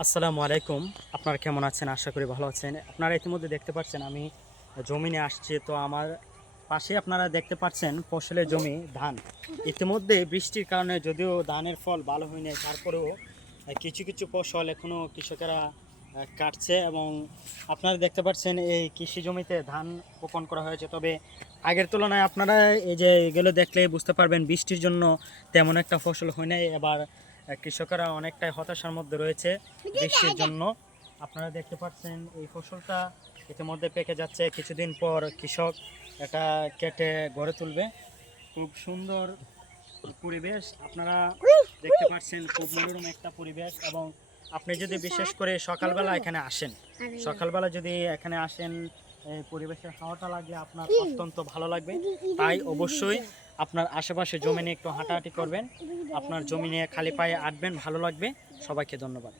আসসালামু আলাইকুম। আপনারা কেমন আছেন? আশা করি ভালো আছেন। আপনারা ইতিমধ্যে দেখতে পাচ্ছেন আমি জমিনে আসছি। তো আমার পাশে আপনারা দেখতে পাচ্ছেন ফসলের জমি ধান। ইতিমধ্যে বৃষ্টির কারণে যদিও ধানের ফল ভালো হয়নি, তারপরেও কিছু কিছু ফসল এখনও কৃষকেরা কাটছে এবং আপনারা দেখতে পাচ্ছেন এই কৃষি জমিতে ধান বপন করা হয়েছে। তবে আগের তুলনায় আপনারা এই যে এগুলো দেখলে বুঝতে পারবেন বৃষ্টির জন্য তেমন একটা ফসল হয় নাই। এবার কৃষকেরা অনেকটাই হতাশার মধ্যে রয়েছে বৃষ্টির জন্য। আপনারা দেখতে পাচ্ছেন এই ফসলটা ইতিমধ্যে পেকে যাচ্ছে, কিছুদিন পর কৃষক এটা কেটে গড়ে তুলবে। খুব সুন্দর পরিবেশ আপনারা দেখতে পাচ্ছেন, খুব মনোরম একটা পরিবেশ। এবং আপনি যদি বিশেষ করে সকালবেলা এখানে আসেন, সকালবেলা যদি এখানে আসেন, এই পরিবেশের হাওয়াটা লাগলে আপনার অত্যন্ত ভালো লাগবে। তাই অবশ্যই আপনার আশেপাশে জমি নিয়ে একটু হাঁটাহাঁটি করবেন, আপনার জমি নিয়ে খালি পায়ে হাঁটবেন, ভালো লাগবে। সবাইকে ধন্যবাদ।